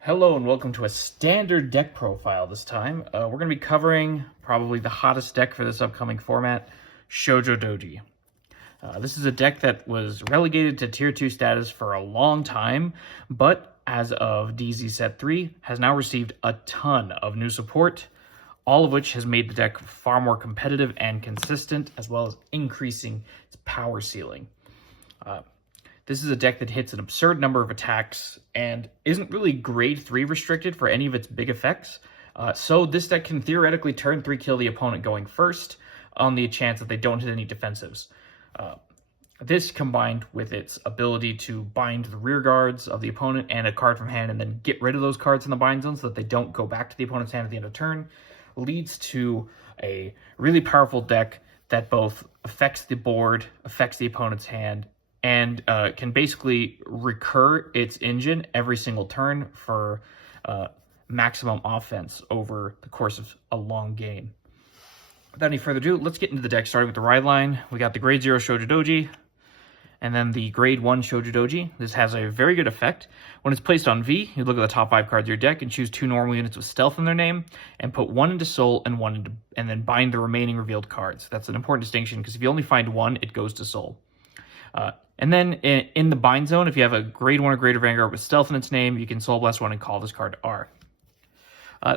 Hello and welcome to a standard deck profile this time. We're going to be covering probably the hottest deck for this upcoming format, Shojodoji. This is a deck that was relegated to Tier 2 status for a long time, but as of DZ Set 3, has now received a ton of new support, all of which has made the deck far more competitive and consistent, as well as increasing its power ceiling. This is a deck that hits an absurd number of attacks and isn't really grade 3 restricted for any of its big effects. So this deck can theoretically turn 3 kill the opponent going first on the chance that they don't hit any defensives. This combined with its ability to bind the rear guards of the opponent and a card from hand and then get rid of those cards in the bind zone so that they don't go back to the opponent's hand at the end of turn leads to a really powerful deck that both affects the board, affects the opponent's hand, and can basically recur its engine every single turn for maximum offense over the course of a long game. Without any further ado, let's get into the deck, starting with the ride line. We got the grade 0 Shojodoji, and then the grade 1 Shojodoji. This has a very good effect. When it's placed on V, you look at the top 5 cards of your deck and choose 2 normal units with stealth in their name, and put 1 into soul and 1 into, and then bind the remaining revealed cards. That's an important distinction, because if you only find 1, it goes to soul. And then in the bind zone, if you have a grade 1 or greater Vanguard with stealth in its name, you can Soul Blast 1 and call this card R.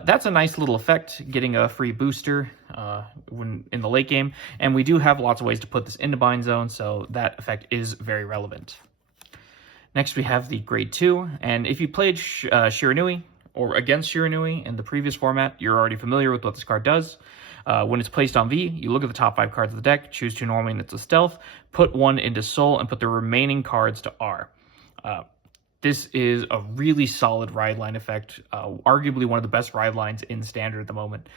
That's a nice little effect, getting a free booster when in the late game. And we do have lots of ways to put this into bind zone, so that effect is very relevant. Next, we have the grade 2. And if you played Shiranui or against Shiranui in the previous format, you're already familiar with what this card does. When it's placed on V, you look at the top 5 cards of the deck, choose 2 normal units of stealth, put 1 into soul, and put the remaining cards to R. This is a really solid ride line effect, arguably one of the best ride lines in standard at the moment.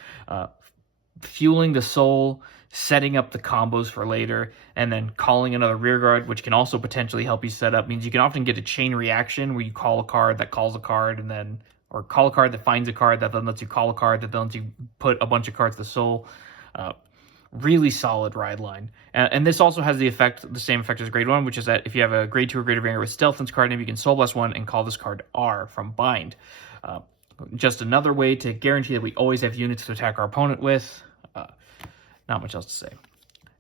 Fueling the soul, setting up the combos for later, and then calling another rear guard, which can also potentially help you set up, means you can often get a chain reaction where you call a card that calls a card, and then or call a card that finds a card that then lets you call a card that then lets you put a bunch of cards to soul. Really solid ride line. And this also has the same effect as grade 1, which is that if you have a grade 2 or greater Vanguard with stealth in its card name, you can Soul Blast 1 and call this card R from bind. Just another way to guarantee that we always have units to attack our opponent with. Not much else to say.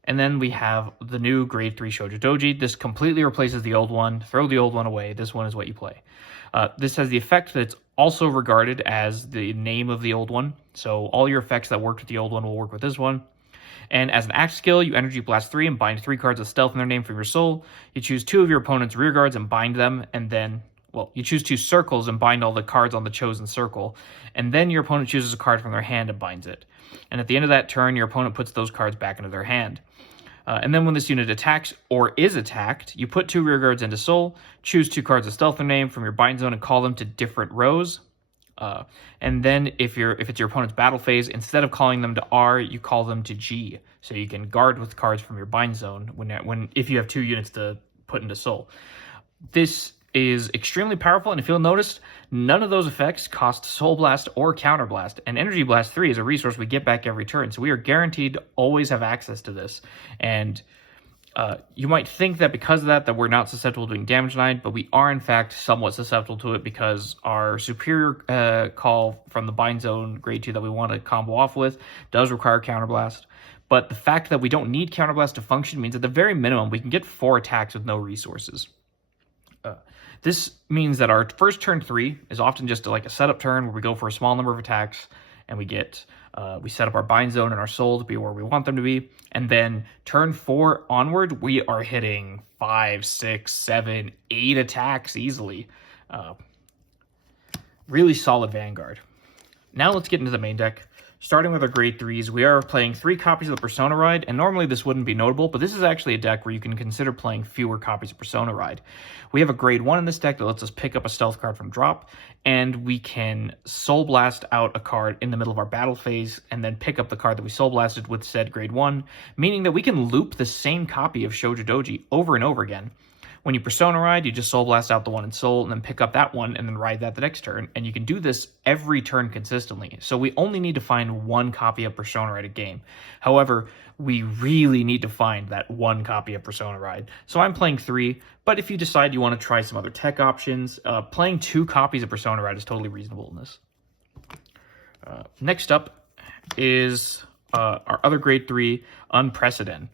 And then we have the new grade 3 Shojodoji. This completely replaces the old one. Throw the old one away. This one is what you play. This has the effect that it's also regarded as the name of the old one. So all your effects that worked with the old one will work with this one. And as an act skill, you Energy Blast 3 and bind 3 cards of stealth in their name from your soul. You choose 2 of your opponent's rear guards and bind them. And then, you choose 2 circles and bind all the cards on the chosen circle. And then your opponent chooses a card from their hand and binds it. And at the end of that turn, your opponent puts those cards back into their hand. And then when this unit attacks or is attacked, you put 2 rear guards into soul, choose 2 cards of stealth in their name from your bind zone and call them to different rows. And then if it's your opponent's battle phase, instead of calling them to R, you call them to G. So you can guard with cards from your bind zone if you have 2 units to put into soul. This is extremely powerful, and if you'll notice, none of those effects cost Soul Blast or Counter Blast. And Energy Blast 3 is a resource we get back every turn, so we are guaranteed to always have access to this. And you might think that because of that we're not susceptible to being damage denied, but we are in fact somewhat susceptible to it because our superior call from the bind zone grade 2 that we want to combo off with does require counterblast. But the fact that we don't need counterblast to function means at the very minimum we can get 4 attacks with no resources. This means that our first turn 3 is often just like a setup turn where we go for a small number of attacks and we set up our bind zone and our soul to be where we want them to be. And then turn 4 onward, we are hitting 5, 6, 7, 8 attacks easily. Really solid Vanguard. Now let's get into the main deck. Starting with our grade 3s, we are playing 3 copies of the Persona Ride, and normally this wouldn't be notable, but this is actually a deck where you can consider playing fewer copies of Persona Ride. We have a grade 1 in this deck that lets us pick up a stealth card from drop, and we can Soul Blast out a card in the middle of our battle phase, and then pick up the card that we Soul Blasted with said grade 1, meaning that we can loop the same copy of Shojodoji over and over again. When you Persona Ride, you just Soul Blast out the one in Soul, and then pick up that one, and then ride that the next turn. And you can do this every turn consistently. So we only need to find one copy of Persona Ride a game. However, we really need to find that one copy of Persona Ride. So I'm playing 3, but if you decide you want to try some other tech options, playing 2 copies of Persona Ride is totally reasonable in this. Next up is our other grade 3, Unprecedented.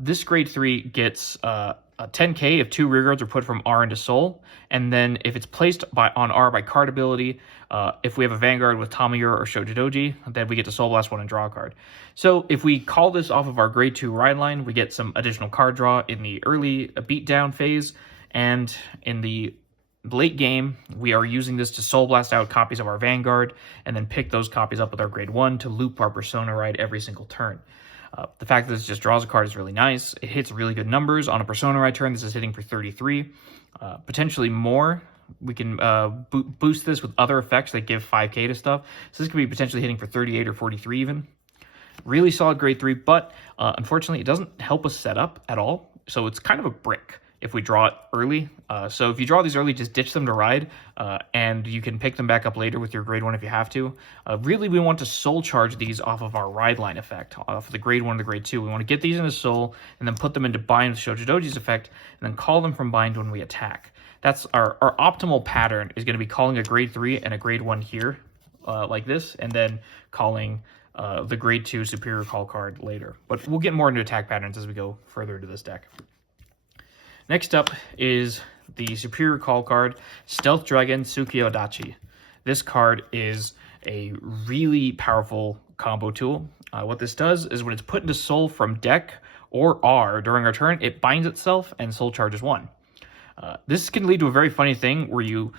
This grade 3 gets a 10k if 2 rearguards are put from R into Soul, and then if it's placed on R by card ability, if we have a Vanguard with Tamayura or Shojodoji, then we get to Soul Blast 1 and draw a card. So if we call this off of our grade 2 ride line, we get some additional card draw in the early beatdown phase, and in the late game, we are using this to Soul Blast out copies of our Vanguard, and then pick those copies up with our grade 1 to loop our Persona Ride every single turn. The fact that this just draws a card is really nice. It hits really good numbers. On a Persona Ride turn, this is hitting for 33. Potentially more. We can boost this with other effects that give 5k to stuff. So this could be potentially hitting for 38 or 43 even. Really solid grade 3, but unfortunately it doesn't help us set up at all. So it's kind of a brick if we draw it early. So if you draw these early, just ditch them to ride, and you can pick them back up later with your grade 1 if you have to. Really, we want to soul charge these off of our ride line effect, off of the grade 1 and the grade 2. We want to get these into soul, and then put them into bind with Shojodoji's effect, and then call them from bind when we attack. That's our optimal pattern, is going to be calling a grade 3 and a grade 1 here, like this, and then calling the grade 2 superior call card later. But we'll get more into attack patterns as we go further into this deck. Next up is the superior call card, Stealth Dragon Shojodoji. This card is a really powerful combo tool. What this does is when it's put into soul from deck or R during our turn, it binds itself and soul charges 1. This can lead to a very funny thing where you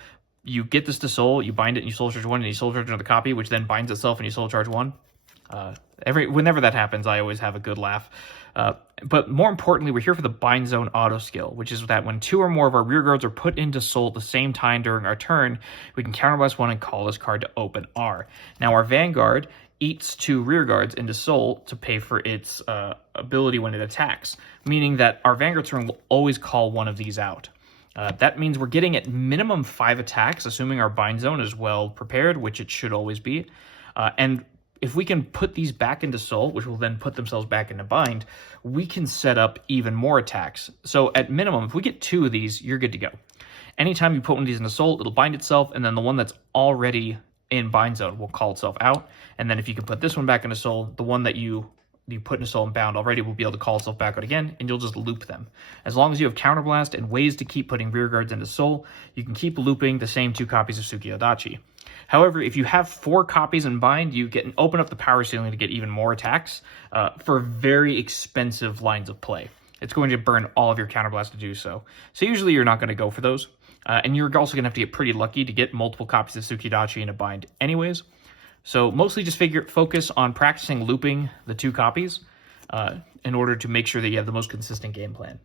get this to soul, you bind it and you soul charge 1, and you soul charge another copy, which then binds itself and you soul charge 1. Whenever that happens, I always have a good laugh. But more importantly, we're here for the bind zone auto skill, which is that when 2 or more of our rearguards are put into soul at the same time during our turn, we can counterblast 1 and call this card to open R. Now our Vanguard eats 2 rearguards into soul to pay for its ability when it attacks, meaning that our Vanguard turn will always call one of these out. That means we're getting at minimum 5 attacks, assuming our bind zone is well prepared, which it should always be. And if we can put these back into soul, which will then put themselves back into bind, we can set up even more attacks. So at minimum, if we get 2 of these, you're good to go. Anytime you put one of these into soul, it'll bind itself, and then the one that's already in bind zone will call itself out. And then if you can put this one back into soul, the one that you put into soul and bound already will be able to call itself back out again, and you'll just loop them. As long as you have counterblast and ways to keep putting rearguards into soul, you can keep looping the same 2 copies of Shojodoji. However, if you have 4 copies in bind, you open up the power ceiling to get even more attacks for very expensive lines of play. It's going to burn all of your counterblast to do so. So usually you're not going to go for those. And you're also going to have to get pretty lucky to get multiple copies of Shojodoji in a bind anyways. So mostly just focus on practicing looping the 2 copies in order to make sure that you have the most consistent game plan.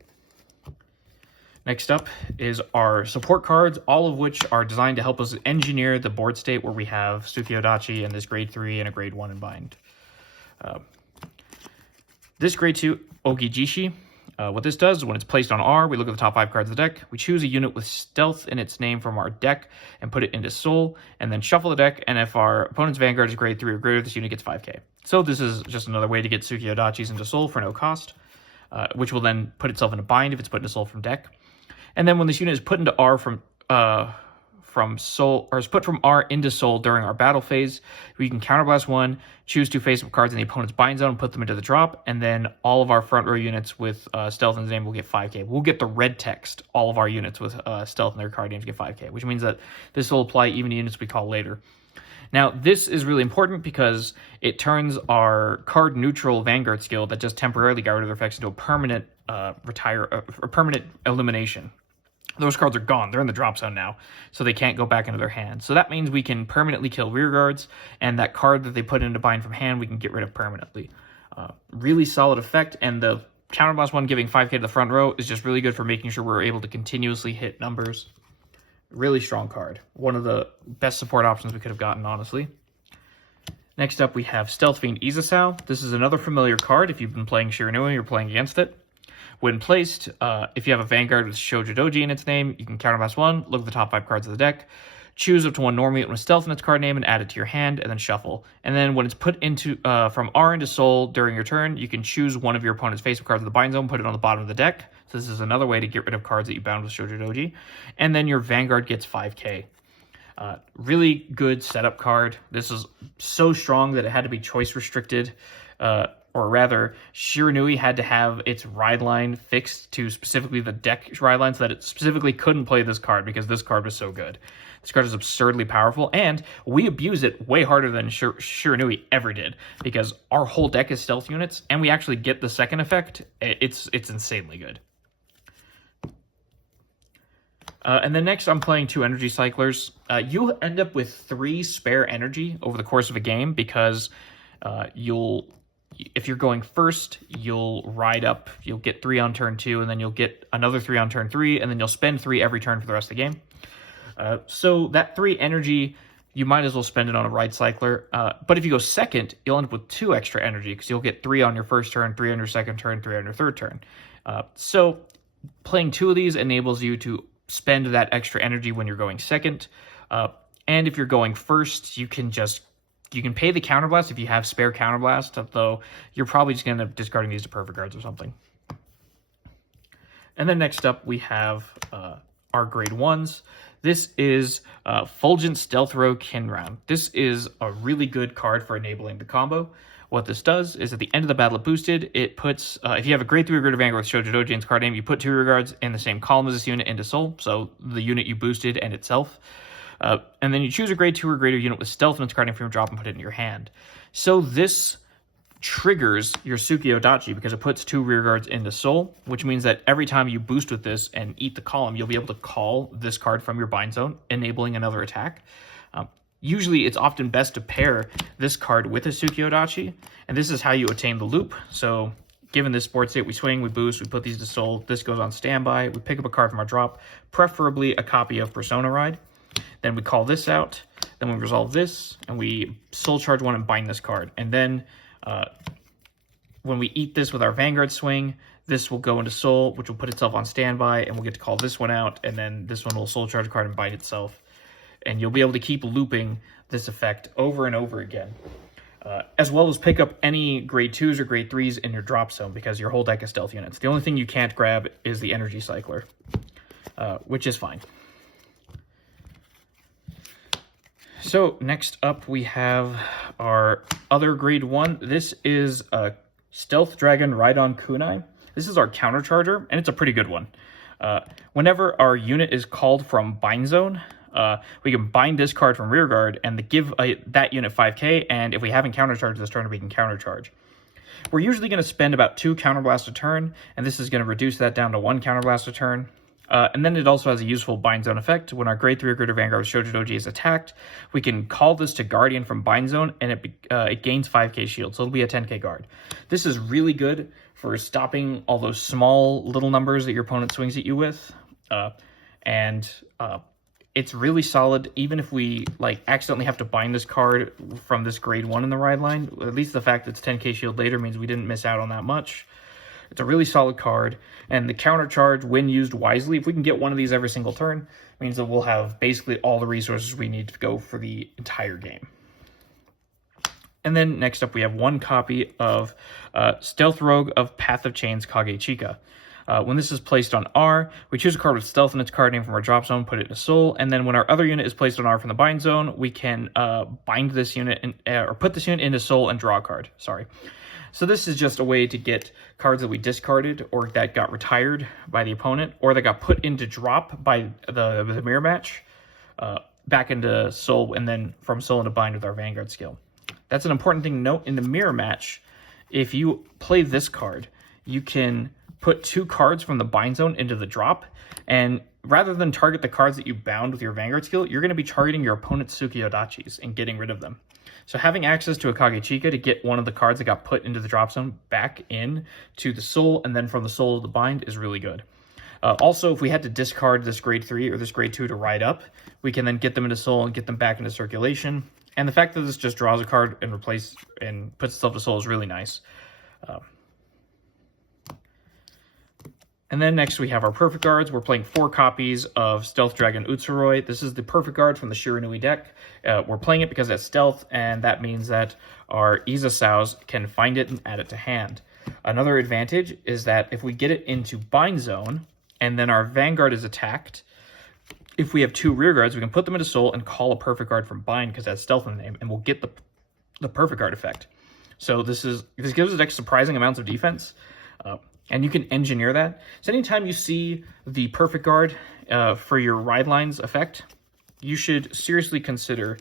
Next up is our support cards, all of which are designed to help us engineer the board state where we have Shojodoji and this grade 3 and a grade 1 in bind. This grade 2, Ogijishi, what this does is when it's placed on R, we look at the top 5 cards of the deck, we choose a unit with stealth in its name from our deck and put it into soul, and then shuffle the deck, and if our opponent's Vanguard is grade 3 or greater, this unit gets 5k. So this is just another way to get Shojodojis into soul for no cost, which will then put itself into bind if it's put into soul from deck. And then when this unit is put into R from soul, or is put from R into soul during our battle phase, we can counterblast 1, choose 2 face-up cards in the opponent's bind zone, put them into the drop, and then all of our front row units with stealth in the name will get 5k. We'll get the red text. All of our units with stealth in their card names get 5k, which means that this will apply even to units we call later. Now, this is really important because it turns our card neutral Vanguard skill that just temporarily got rid of their effects into a permanent permanent elimination. Those cards are gone. They're in the drop zone now, so they can't go back into their hand. So that means we can permanently kill rearguards, and that card that they put into bind from hand, we can get rid of permanently. Really solid effect, and the counterblast 1 giving 5k to the front row is just really good for making sure we're able to continuously hit numbers. Really strong card. One of the best support options we could have gotten, honestly. Next up, we have Stealth Fiend Izasao. This is another familiar card. If you've been playing Shiranui, you're playing against it. When placed, if you have a Vanguard with Shojodoji in its name, you can counterblast 1, look at the top 5 cards of the deck, choose up to 1 normal mutant with stealth in its card name and add it to your hand, and then shuffle. And then when it's put into from R into Soul during your turn, you can choose one of your opponent's face-up cards in the bind zone, put it on the bottom of the deck. So this is another way to get rid of cards that you bound with Shojodoji. And then your Vanguard gets 5k. Really good setup card. This is so strong that it had to be choice restricted. Or rather, Shiranui had to have its ride line fixed to specifically the deck ride line so that it specifically couldn't play this card because this card was so good. This card is absurdly powerful, and we abuse it way harder than Shiranui ever did because our whole deck is stealth units, and we actually get the second effect. It's insanely good. And then next, I'm playing 2 energy cyclers. You'll end up with 3 spare energy over the course of a game because if you're going first, you'll ride up, you'll get 3 on turn 2, and then you'll get another 3 on turn 3, and then you'll spend 3 every turn for the rest of the game. So that 3 energy, you might as well spend it on a ride cycler. But if you go second, you'll end up with 2 extra energy because you'll get 3 on your first turn, 3 on your second turn, 3 on your third turn. So playing 2 of these enables you to spend that extra energy when you're going second. And if you're going first, you can pay the counterblast if you have spare counterblast, though you're probably just going to end up discarding these to perfect guards or something. And then next up, we have our grade 1s. This is Fulgent Stealth Rogue Kinround. This is a really good card for enabling the combo. What this does is at the end of the battle it boosted, it puts, if you have a grade 3 or greater Vanguard with Shojodoji in its card name, you put 2 rear guards in the same column as this unit into Soul, so the unit you boosted and itself. And then you choose a grade 2 or greater unit with stealth in its card name from your drop and put it in your hand. So this triggers your Shojodoji because it puts 2 rear guards into Soul, which means that every time you boost with this and eat the column, you'll be able to call this card from your bind zone, enabling another attack. Usually, it's often best to pair this card with a Shojodoji, and this is how you attain the loop. So, given this board state, we swing, we boost, we put these to Soul, this goes on standby, we pick up a card from our drop, preferably a copy of Persona Ride. Then we call this out, then we resolve this, and we Soul Charge 1 and bind this card. And then, when we eat this with our Vanguard swing, this will go into Soul, which will put itself on standby, and we'll get to call this one out, and then this one will Soul Charge a card and bind itself. And you'll be able to keep looping this effect over and over again. As well as pick up any grade 2s or grade 3s in your drop zone because your whole deck is stealth units. The only thing you can't grab is the energy cycler, which is fine. So next up we have our other grade 1. This is a Stealth Dragon Rhydon Kunai. This is our counter charger, and it's a pretty good one. Whenever our unit is called from bind zone, we can bind this card from rear guard and give that unit 5k, and if we haven't countercharged this turn, we can countercharge. We're usually going to spend about 2 counterblast a turn, and this is going to reduce that down to 1 counterblast a turn. And then it also has a useful bind zone effect. When our grade 3 or greater Vanguard with Shojodoji is attacked, we can call this to Guardian from bind zone, and it gains 5k shield, so it'll be a 10k guard. This is really good for stopping all those small little numbers that your opponent swings at you with, it's really solid. Even if we accidentally have to bind this card from this grade 1 in the ride line, at least the fact that it's 10k shield later means we didn't miss out on that much. It's a really solid card, and the counter charge, when used wisely, if we can get one of these every single turn, means that we'll have basically all the resources we need to go for the entire game. And then next up we have 1 copy of Stealth Rogue of Path of Chains Kagechika. When this is placed on R, we choose a card with stealth in its card name from our drop zone, put it into Soul, and then when our other unit is placed on R from the bind zone, we can bind this unit or put this unit into Soul and draw a card. Sorry. So this is just a way to get cards that we discarded or that got retired by the opponent or that got put into drop by the mirror match back into Soul, and then from Soul into bind with our Vanguard skill. That's an important thing to note. In the mirror match, if you play this card, you can put 2 cards from the bind zone into the drop, and rather than target the cards that you bound with your Vanguard skill, you're going to be targeting your opponent's Shojodoji and getting rid of them. So having access to a Kagechika to get one of the cards that got put into the drop zone back in to the Soul, and then from the Soul to the bind, is really good. Also, if we had to discard this grade 3 or this grade 2 to ride up, we can then get them into Soul and get them back into circulation. And the fact that this just draws a card and puts itself to Soul is really nice. And then next we have our perfect guards. We're playing 4 copies of Stealth Dragon Utsuroi. This is the perfect guard from the Shiranui deck. We're playing it because it's stealth, and that means that our Izasaus can find it and add it to hand. Another advantage is that if we get it into bind zone, and then our Vanguard is attacked, if we have 2 rear guards, we can put them into soul and call a perfect guard from bind because that's stealth in the name, and we'll get the perfect guard effect. So this gives the deck surprising amounts of defense. And you can engineer that. So anytime you see the perfect guard for your ride lines effect, you should seriously consider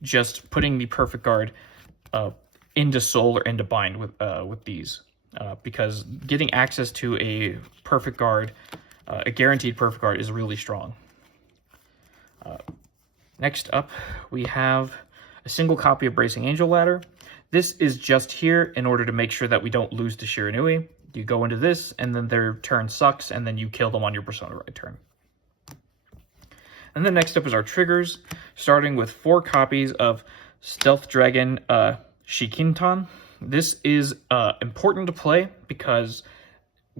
just putting the perfect guard into soul or into bind with these. Because getting access to a perfect guard, a guaranteed perfect guard, is really strong. Next up, we have a single copy of Bracing Angel Ladder. This is just here in order to make sure that we don't lose to Shiranui. You go into this, and then their turn sucks, and then you kill them on your Persona Ride turn. And then next up is our triggers, starting with 4 copies of Stealth Dragon Shikintan. This is important to play because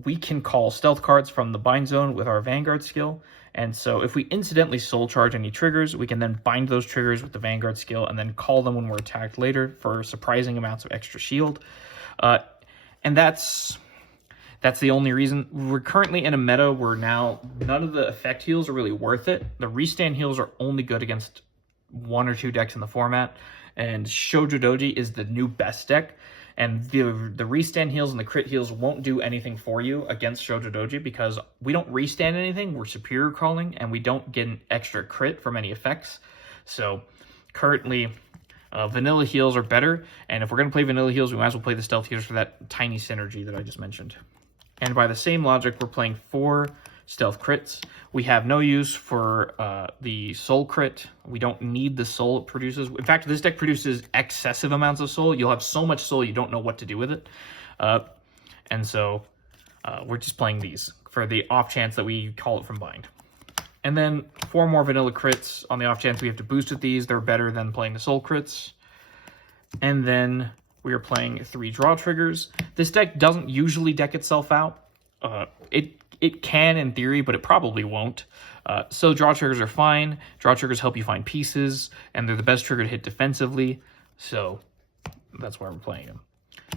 we can call stealth cards from the bind zone with our Vanguard skill. And so if we incidentally soul charge any triggers, we can then bind those triggers with the Vanguard skill and then call them when we're attacked later for surprising amounts of extra shield. And that's the only reason. We're currently in a meta where now none of the effect heals are really worth it. The restand heals are only good against 1 or 2 decks in the format. And Shojodoji is the new best deck. And the restand heals and the crit heals won't do anything for you against Shojodoji because we don't restand anything. We're superior calling, and we don't get an extra crit from any effects. So currently, vanilla heals are better. And if we're going to play vanilla heals, we might as well play the stealth heals for that tiny synergy that I just mentioned. And by the same logic, we're playing 4 stealth crits. We have no use for the soul crit. We don't need the soul it produces. In fact, this deck produces excessive amounts of soul. You'll have so much soul you don't know what to do with it. And so we're just playing these for the off chance that we call it from bind. And then 4 more vanilla crits on the off chance we have to boost with these. They're better than playing the soul crits. And then we are playing 3 draw triggers. This deck doesn't usually deck itself out. It can in theory, but it probably won't. So draw triggers are fine. Draw triggers help you find pieces, and they're the best trigger to hit defensively. So that's why we're playing them.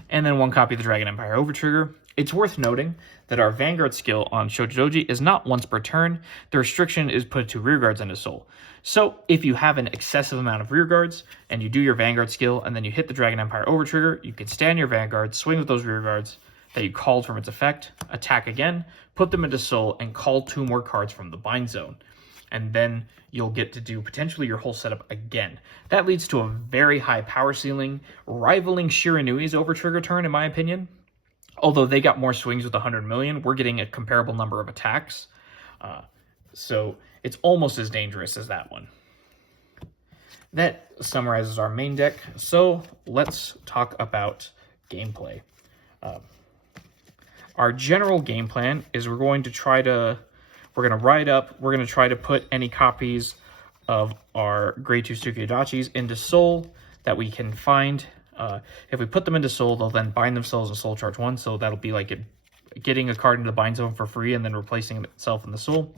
And then 1 copy of the Dragon Empire Overtrigger. It's worth noting that our Vanguard skill on Shojodoji is not once per turn. The restriction is put to rear guards and a soul. So if you have an excessive amount of rear guards and you do your Vanguard skill and then you hit the Dragon Empire Overtrigger, you can stand your Vanguard, swing with those rear guards that you called from its effect, attack again, put them into soul, and call 2 more cards from the bind zone. And then you'll get to do potentially your whole setup again. That leads to a very high power ceiling, rivaling Shiranui's Overtrigger turn, in my opinion. Although they got more swings with 100 million, we're getting a comparable number of attacks. So it's almost as dangerous as that one. That summarizes our main deck. So let's talk about gameplay. Our general game plan is we're going to try to put any copies of our Grade 2 Tsukiyodachi into Soul that we can find. If we put them into Soul, they'll then bind themselves in Soul Charge 1, so that'll be like getting a card into the bind zone for free and then replacing itself in the Soul.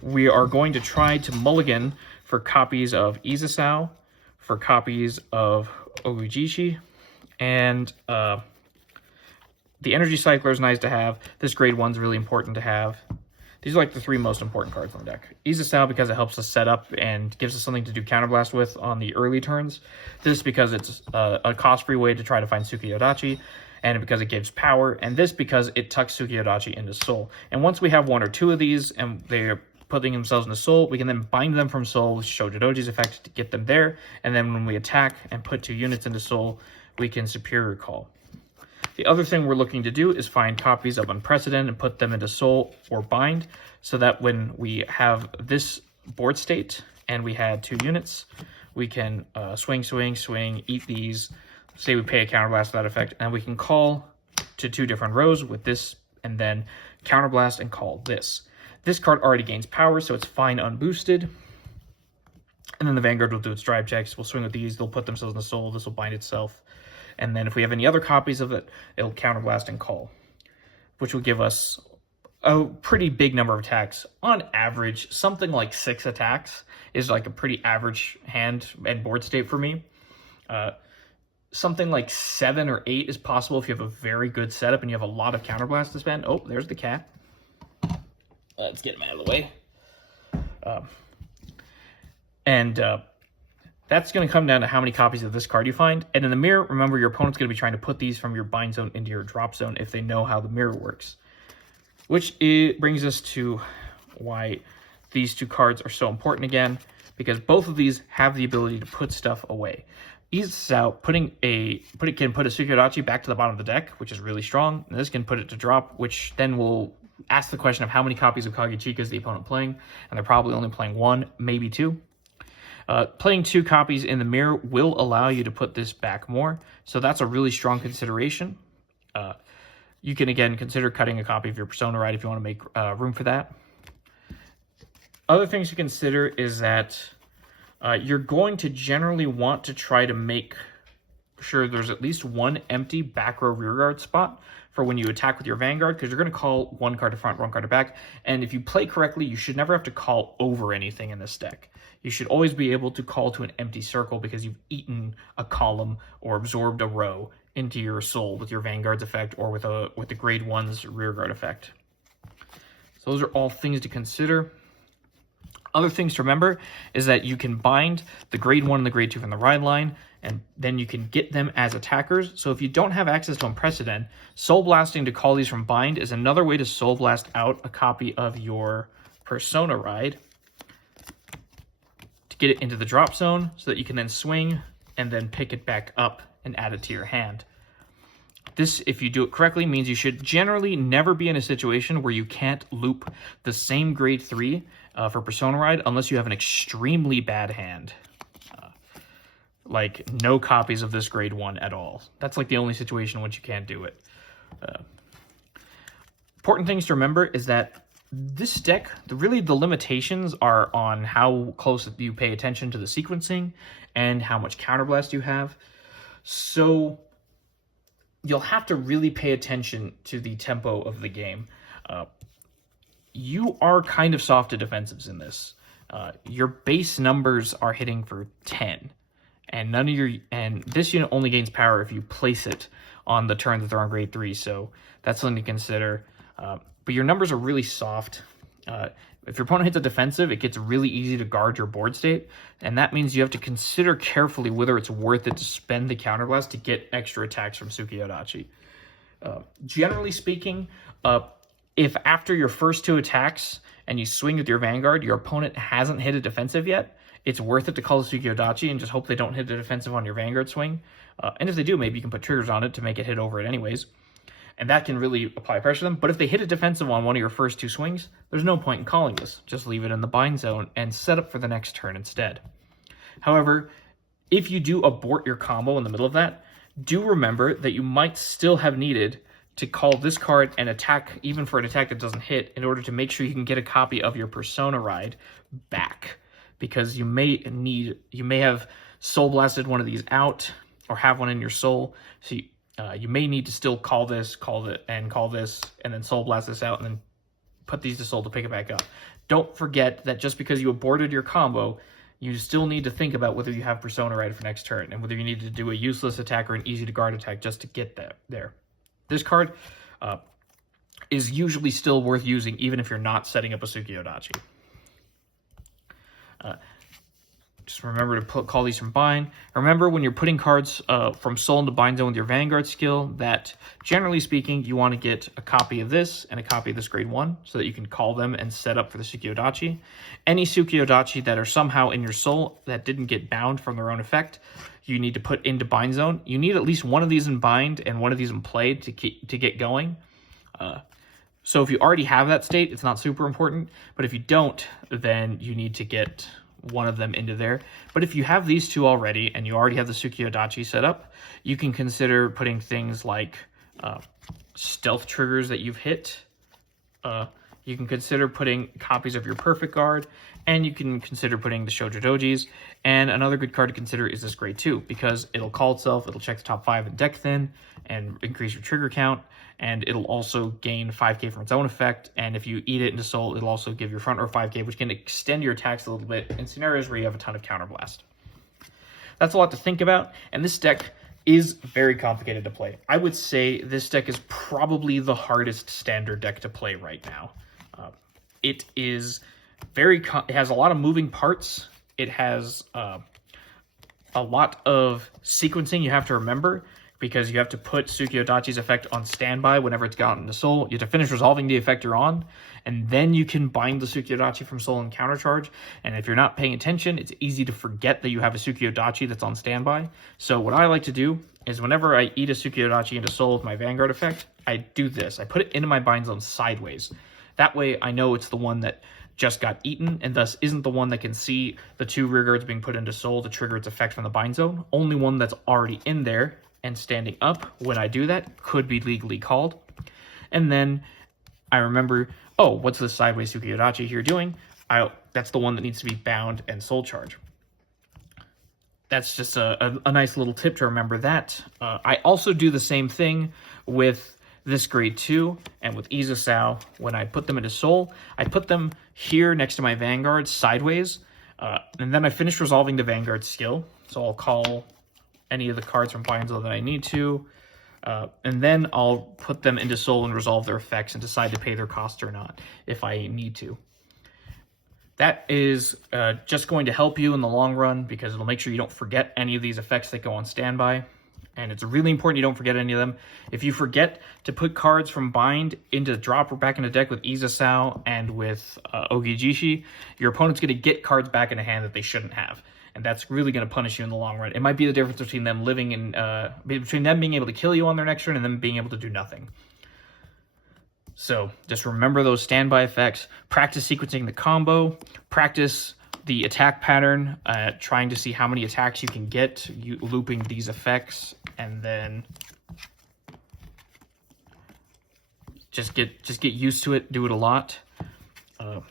We are going to try to mulligan for copies of Izasao, for copies of Ogujishi, and the Energy Cycler is nice to have. This grade 1 is really important to have. These are like the 3 most important cards on the deck. Izasao because it helps us set up and gives us something to do Counterblast with on the early turns. This because it's a cost-free way to try to find Tsukiyodachi, and because it gives power. And this because it tucks Tsukiyodachi into Soul. And once we have 1 or 2 of these and they're putting themselves into Soul, we can then bind them from Soul with Shojodoji's effect to get them there. And then when we attack and put 2 units into Soul, we can Superior Call. The other thing we're looking to do is find copies of Unprecedented and put them into Soul or Bind, so that when we have this board state and we had 2 units, we can swing, eat these, say we pay a Counterblast for that effect, and we can call to 2 different rows with this, and then Counterblast and call this. This card already gains power, so it's fine unboosted. And then the Vanguard will do its drive checks. We'll swing with these, they'll put themselves in the Soul, this will bind itself. And then if we have any other copies of it, it'll Counterblast and call, which will give us a pretty big number of attacks. On average, something like 6 attacks is like a pretty average hand and board state for me. Something like 7 or 8 is possible if you have a very good setup and you have a lot of counterblast to spend. Oh, there's the cat. Let's get him out of the way. That's going to come down to how many copies of this card you find. And in the mirror, remember, your opponent's going to be trying to put these from your bind zone into your drop zone if they know how the mirror works. Which brings us to why these 2 cards are so important again, because both of these have the ability to put stuff away. Ease out, can put a Shojodoji back to the bottom of the deck, which is really strong. And this can put it to drop, which then will ask the question of how many copies of Kagechiika is the opponent playing, and they're probably only playing 1, maybe 2. Playing 2 copies in the mirror will allow you to put this back more, so that's a really strong consideration. You can, again, consider cutting a copy of your Persona Ride if you want to make room for that. Other things to consider is that you're going to generally want to try to make sure there's at least 1 empty back row rearguard spot for when you attack with your Vanguard, because you're going to call 1 card to front, 1 card to back, and if you play correctly, you should never have to call over anything in this deck. You should always be able to call to an empty circle because you've eaten a column or absorbed a row into your soul with your Vanguard's effect or with the grade 1's rearguard effect. So those are all things to consider. Other things to remember is that you can bind the grade 1 and the grade 2 from the ride line, and then you can get them as attackers. So if you don't have access to Unprecedented, Soul Blasting to call these from bind is another way to Soul Blast out a copy of your Persona Ride to get it into the drop zone so that you can then swing and then pick it back up and add it to your hand. This, if you do it correctly, means you should generally never be in a situation where you can't loop the same grade 3 for Persona Ride unless you have an extremely bad hand. Like no copies of this grade 1 at all. That's like the only situation in which you can't do it. Important things to remember is that this deck, really the limitations are on how close you pay attention to the sequencing and how much counterblast you have. So you'll have to really pay attention to the tempo of the game. You are kind of soft to defensives in this. Your base numbers are hitting for 10. And this unit only gains power if you place it on the turn that they're on grade 3, so that's something to consider. But your numbers are really soft. If your opponent hits a defensive, it gets really easy to guard your board state, and that means you have to consider carefully whether it's worth it to spend the counterblast to get extra attacks from Shojodoji. Generally speaking, if after your first 2 attacks and you swing with your Vanguard, your opponent hasn't hit a defensive yet, it's worth it to call the Shojodoji and just hope they don't hit the defensive on your Vanguard swing. And if they do, maybe you can put triggers on it to make it hit over it anyways. And that can really apply pressure to them. But if they hit a defensive on one of your first 2 swings, there's no point in calling this. Just leave it in the bind zone and set up for the next turn instead. However, if you do abort your combo in the middle of that, do remember that you might still have needed to call this card and attack, even for an attack that doesn't hit, in order to make sure you can get a copy of your Persona Ride back. Because you may have Soul Blasted one of these out, or have one in your soul, so you may need to still call this, and then Soul Blast this out, and then put these to soul to pick it back up. Don't forget that just because you aborted your combo, you still need to think about whether you have Persona Ride for next turn, and whether you need to do a useless attack or an easy to guard attack just to get there. This card is usually still worth using, even if you're not setting up a Shojodoji. Just remember to call these from bind. Remember, when you're putting cards from soul into bind zone with your Vanguard skill, that generally speaking, you want to get a copy of this and a copy of this grade 1 so that you can call them and set up for the Shojodoji. Any Shojodoji that are somehow in your soul that didn't get bound from their own effect, you need to put into bind zone. You need at least one of these in bind and one of these in play to get going. So if you already have that state, it's not super important. But if you don't, then you need to get one of them into there. But if you have these 2 already and you already have the Shojodoji set up, you can consider putting things like stealth triggers that you've hit You can consider putting copies of your Perfect Guard, and you can consider putting the Shojodojis. And another good card to consider is this grade 2, because it'll call itself, it'll check the top 5 in deck thin, and increase your trigger count, and it'll also gain 5k from its own effect, and if you eat it into soul, it'll also give your front row 5k, which can extend your attacks a little bit in scenarios where you have a ton of counterblast. That's a lot to think about, and this deck is very complicated to play. I would say this deck is probably the hardest standard deck to play right now. It is it has a lot of moving parts. It has a lot of sequencing you have to remember, because you have to put Shojodoji's effect on standby whenever it's gotten to soul. You have to finish resolving the effect you're on, and then you can bind the Shojodoji from soul and countercharge. And if you're not paying attention, it's easy to forget that you have a Shojodoji that's on standby. So what I like to do is whenever I eat a Shojodoji into soul with my Vanguard effect, I do this. I put it into my bind zone sideways. That way I know it's the one that just got eaten, and thus isn't the one that can see the 2 rear guards being put into soul to trigger its effect from the bind zone. Only one that's already in there and standing up when I do that could be legally called. And then I remember, oh, what's the sideways Shojodoji here doing? That's the one that needs to be bound and soul charge. That's just a nice little tip to remember that. I also do the same thing with this grade 2 and with Izasao. When I put them into soul, I put them here next to my Vanguard sideways, and then I finish resolving the Vanguard skill. So I'll call any of the cards from bind zone that I need to, and then I'll put them into soul and resolve their effects and decide to pay their cost or not if I need to. That is just going to help you in the long run, because it'll make sure you don't forget any of these effects that go on standby. And it's really important you don't forget any of them. If you forget to put cards from bind into drop or back into deck with Izasao and with Ogijishi, your opponent's going to get cards back in a hand that they shouldn't have. And that's really going to punish you in the long run. It might be the difference between them living in, between them being able to kill you on their next turn and them being able to do nothing. So just remember those standby effects. Practice sequencing the combo. Practice the attack pattern, trying to see how many attacks you can get, looping these effects, and then just get used to it. Do it a lot. And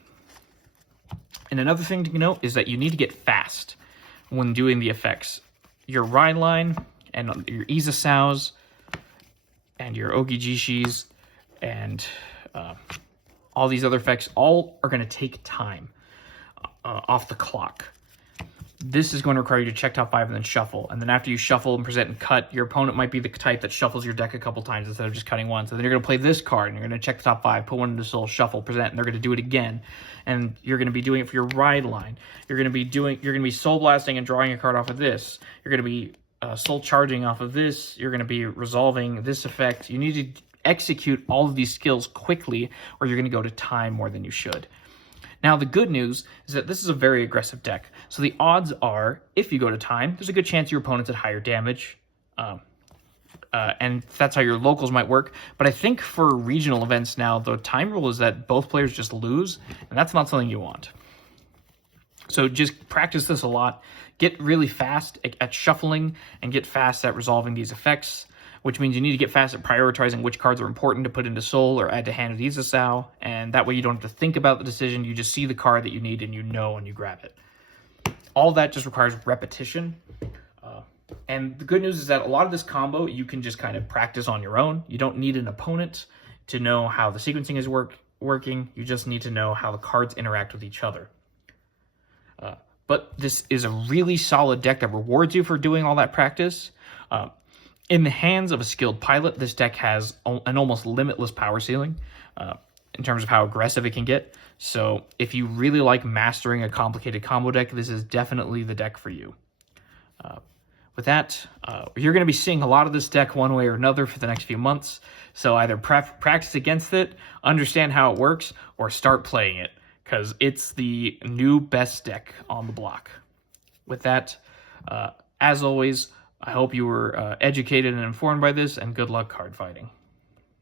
another thing to note is that you need to get fast when doing the effects. Your Ride Line and your Izasaos and your Ogijishis and all these other effects all are going to take time off the clock. This is going to require you to check top 5 and then shuffle. And then after you shuffle and present and cut, your opponent might be the type that shuffles your deck a couple times instead of just cutting one. So then you're going to play this card, and you're going to check the top 5, put one into soul, shuffle, present, and they're going to do it again. And you're going to be doing it for your Ride Line. You're going to be soul blasting and drawing a card off of this. You're going to be soul charging off of this. You're going to be resolving this effect. You need to execute all of these skills quickly, or you're going to go to time more than you should. Now, the good news is that this is a very aggressive deck. So the odds are, if you go to time, there's a good chance your opponent's at higher damage. And that's how your locals might work. But I think for regional events now, the time rule is that both players just lose, and that's not something you want. So just practice this a lot. Get really fast at shuffling and get fast at resolving these effects, which means you need to get fast at prioritizing which cards are important to put into soul or add to hand with Izasao, and that way you don't have to think about the decision. You just see the card that you need and you know and you grab it. All that just requires repetition. And the good news is that a lot of this combo you can just kind of practice on your own. You don't need an opponent to know how the sequencing is working. You just need to know how the cards interact with each other. But this is a really solid deck that rewards you for doing all that practice. In the hands of a skilled pilot, this deck has an almost limitless power ceiling in terms of how aggressive it can get. So if you really like mastering a complicated combo deck, this is definitely the deck for you. With that, you're going to be seeing a lot of this deck one way or another for the next few months. So either practice against it, understand how it works, or start playing it, because it's the new best deck on the block. With that, as always, I hope you were educated and informed by this, and good luck card fighting.